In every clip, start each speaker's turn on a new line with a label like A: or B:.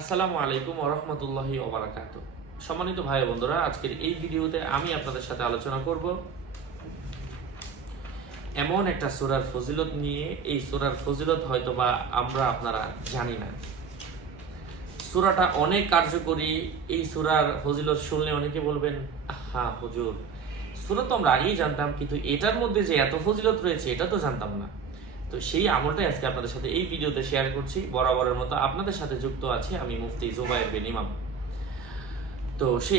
A: আসসালামু আলাইকুম ওরহমতুল্লাহি ওবরাকাত সম্মানিত ভাই বন্ধুরা, আজকের এই ভিডিওতে আমি আপনাদের সাথে আলোচনা করব এমন একটা সুরার ফজিলত নিয়ে। এই সুরার ফজিলত হয়তো বা আমরা আপনারা জানি না। সুরাটা অনেক কার্যকরী। এই সুরার ফজিলত শুনলে অনেকে বলবেন হ্যাঁ হুজুর, সুরা তো আমরা আগেই জানতাম, কিন্তু এটার মধ্যে যে এত ফজিলত রয়েছে, এটা তো জানতাম না। তো সেই আমলটাই আজকে আপনাদের সাথে এই ভিডিওতে শেয়ার করছি। বরাবরের মতো আপনাদের সাথে যুক্ত আছি আমি মুফতি জুবাইর বিন ইমাম। তো সে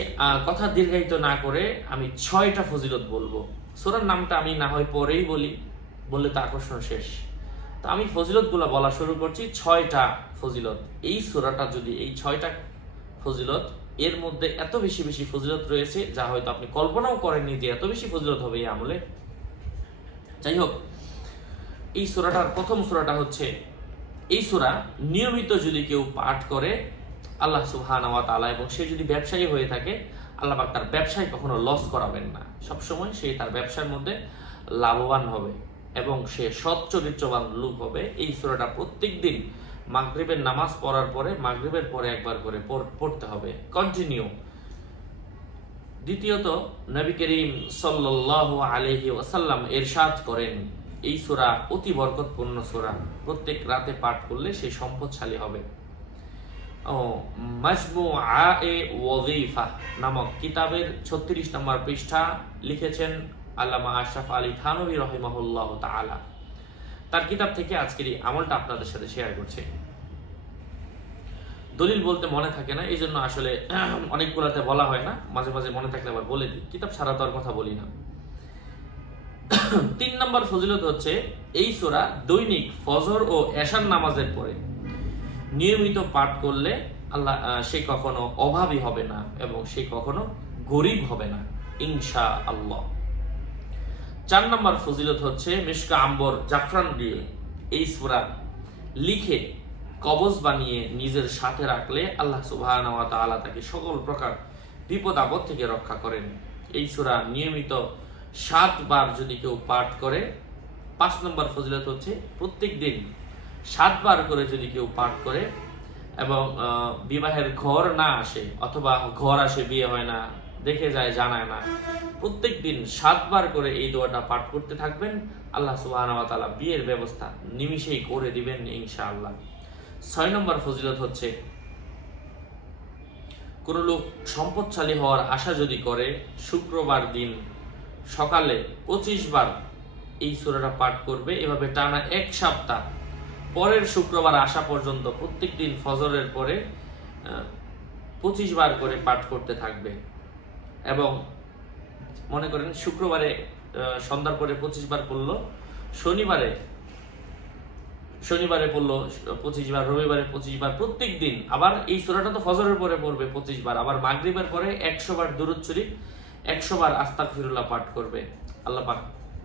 A: কথা দীর্ঘায়িত না করে আমি ছয়টা ফজিলত বলব। সোরার নামটা আমি না হয় পরেই বলি, বললে তো আকর্ষণ শেষ। তো আমি ফজিলতগুলো বলা শুরু করছি, ছয়টা ফজিলত। এই সোরাটা যদি, এই ছয়টা ফজিলত, এর মধ্যে এত বেশি বেশি ফজিলত রয়েছে, যা হয়তো আপনি কল্পনাও করেননি যে এত বেশি ফজিলত হবে এই আমলে। যাই হোক এই সূরাটার প্রথম সূরাটা হচ্ছে, এই সূরা নিয়মিত যদি কেউ পাঠ করে, আল্লাহ ওয়া এবং সে যদি ব্যবসায়ী হয়ে থাকে, আল্লাহ তার ব্যবসায় কখনো লস করাবেন না। সব সময় সে তার ব্যবসার মধ্যে লাভবান হবে এবং সে সৎ চরিত্রবান লোক হবে। এই সূরাটা প্রত্যেকদিন মাগরিবের নামাজ পড়ার পরে, মাগরিবের পরে একবার করে পড়- পড়তে হবে। কন্টিনিউ দ্বিতীয়ত, নবী করিম সাল্লাল্লাহু আলাইহি ওয়াসাল্লাম এরশাদ করেন। এই সূরা অতি বরকতপূর্ণ সূরা। প্রত্যেক রাতে পাঠ করলে সে সম্পদশালী হবে। ও ওয়াজিফা নামক কিতাবের 36 নম্বর পৃষ্ঠা লিখেছেন আল্লামা আশরাফ আলী তাআলা। তার কিতাব থেকে আজকের এই আমলটা আপনাদের সাথে শেয়ার করছি। দলিল বলতে মনে থাকে না এই জন্য আসলে অনেকগুলাতে বলা হয় না। মাঝে মাঝে মনে থাকলে আবার বলে দিই। কিতাব ছাড়া তো আর কথা বলি না। তিন নম্বর ফজিলত হচ্ছে এই সোরা দৈনিক ফজর ও এশার নামাজের পরে। নিয়মিত পাঠ করলে আল্লাহ সে কখনো অভাবী হবে না এবং সে কখনো গরিব হবে না ইনশা আল্লাহ চার নম্বর ফজিলত হচ্ছে মিশকা আম্বর জাফরান দিয়ে এই সুরা লিখে কবজ বানিয়ে নিজের সাথে রাখলে আল্লাহ ওয়া তাকে সকল প্রকার বিপদ আপদ থেকে রক্ষা করেন। এই সূরা নিয়মিত সাতবার যদি কেউ পাঠ করে, পাঁচ নম্বর ফজিলত হচ্ছে প্রত্যেক দিন সাতবার করে যদি কেউ পাঠ করে এবং বিবাহের ঘর না আসে অথবা ঘর আসে, বিয়ে হয় না, দেখে যায়, জানায় না প্রত্যেক দিন সাতবার করে এই দোয়াটা পাঠ করতে থাকবেন। আল্লাহ ওয়া বিয়ের ব্যবস্থা নিমিষেই করে দিবেন ইনশাআল্লাহ। ছয় নম্বর ফজিলত হচ্ছে, কোনো লোক সম্পদশালী হওয়ার আশা যদি করে, শুক্রবার দিন সকালে পঁচিশ বার এই সূরাটা পাঠ করবে, এভাবে টানা এক সপ্তাহ। পরের শুক্রবার আসা পর্যন্ত প্রত্যেক দিন ফজরের পরে পঁচিশ বার করে পাঠ করতে থাকবে। এবং মনে করেন শুক্রবারে সন্ধ্যার পরে পঁচিশ বার পড়ল, শনিবারে শনিবারে পড়ল, পঁচিশ বার, রবিবারে পঁচিশ বার প্রত্যেক দিন আবার এই সূরাটা তো ফজরের পরে পড়বে পঁচিশ বার, আবার মাগরিবের পরে একশো বার শরীফ একশো বার আস্তাক ফিরুল্লাহ পাঠ করবে। আল্লাহ পাক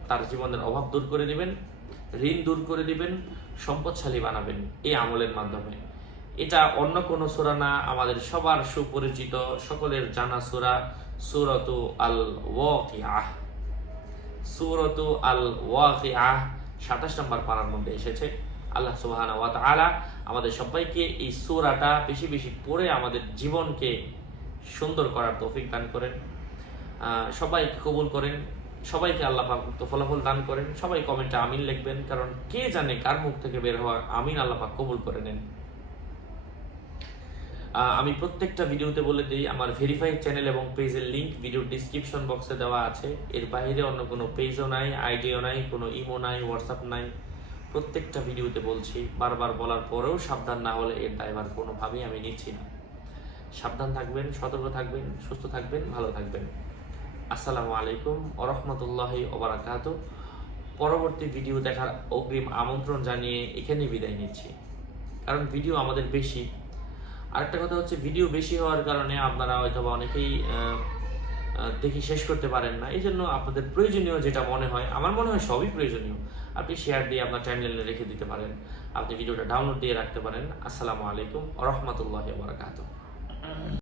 A: তার জীবনের অভাব দূর করে দিবেন, ঋণ দূর করে দিবেন, সম্পদশালী বানাবেন এই আমলের মাধ্যমে। এটা অন্য কোনো সূরা না, আমাদের সবার সুপরিচিত সকলের জানা সূরা, সূরাতু আল ওয়াকিআহ সূরাতু আল ওয়াকিআহ 27 নম্বর পারার মধ্যে এসেছে। আল্লাহ তাআলা আমাদের সবাইকে এই সূরাটা বেশি বেশি পড়ে আমাদের জীবনকে সুন্দর করার তৌফিক দান করেন। আহ, সবাই কবুল করেন সবাইকে আল্লাহ পাক ফলাফল দান করেন সবাই কমেন্টে আমিন লিখবেন কারণ কে জানে কার মুখ থেকে বের হওয়া আমিন আল্লাহ পাক কবুল করে নেন। আমি প্রত্যেকটা ভিডিওতে বলে দিই আমার ভেরিফাইড চ্যানেল এবং পেজের লিংক ভিডিও ডিসক্রিপশন বক্সে দেওয়া আছে। এর বাইরে অন্য কোনো পেজও নাই আইডিও নাই কোনো ইমো নাই হোয়াটসঅ্যাপ নাই। প্রত্যেকটা ভিডিওতে বলছি বারবার বলার পরেও সাবধান না হলে এর দায়ভার কোনোভাবেই আমি নিচ্ছি না। সাবধান থাকবেন সতর্ক থাকবেন সুস্থ থাকবেন ভালো থাকবেন। আসসালামু আলাইকুম ওরহমতুল্লাহি ওবরাকাত। পরবর্তী ভিডিও দেখার অগ্রিম আমন্ত্রণ জানিয়ে এখানে বিদায় নিচ্ছি। কারণ ভিডিও আমাদের বেশি। আরেকটা কথা হচ্ছে, ভিডিও বেশি হওয়ার কারণে আপনারা হয়তো অনেকেই দেখে শেষ করতে পারেন না। এই জন্য আপনাদের প্রয়োজনীয় যেটা মনে হয়, আমার মনে হয় সবই প্রয়োজনীয়। আপনি শেয়ার দিয়ে আপনার টাইমলাইনে রেখে দিতে পারেন। আপনি ভিডিওটা ডাউনলোড দিয়ে রাখতে পারেন। আসসালামু আলাইকুম রহমতুল্লাহ বারাকাতুহ